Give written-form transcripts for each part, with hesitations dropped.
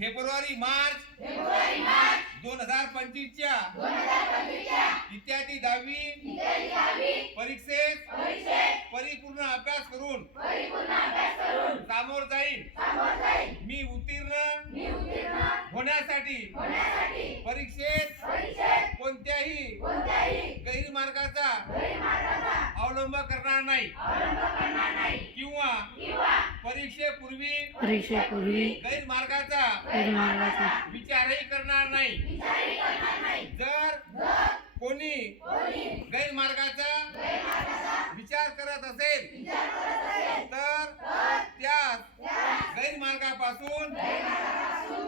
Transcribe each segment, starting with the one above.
February March 2025च्या इत्यादी 10वी परीक्षेत परिपूर्ण अभ्यास करून सामोर जाईन। मी उत्तीर्ण होण्यासाठी परीक्षेत कोणत्याही गैरमार्गाचा अवलंब करणार नाही किंवा परीक्षेपूर्वी गैरमार्गाचा विचारही करणार नाही। जर कोणी गैरमार्गाचा विचार करत असेल तर त्यास गैरमार्गापासून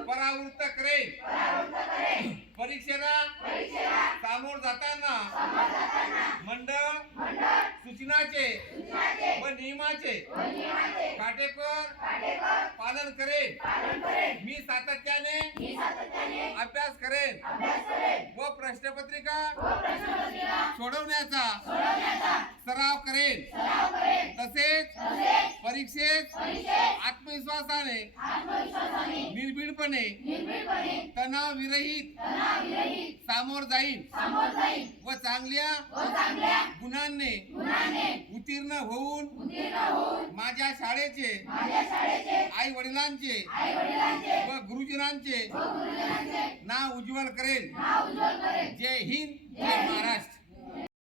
परावृत्त करेल। परीक्षेला सामोर जाताना मंडळ सूचनाचे व नियमाचे काटेकोर पालन करेल। मी सातत्याने अभ्यास करेन व प्रश्नपत्रिका सोडवण्याचा सराव करेन। तसेच परीक्षेत आत्मविश्वासाने निर्भीडपणे तणावविरहित सामोर जाईन व चांगल्या गुणांनी उत्तीर्ण होऊन माझ्या शाळेचे आई वडिलांचे व गुरुजनांचे नाव उज्ज्वल करेल। जय हिंद, जय महाराष्ट्र।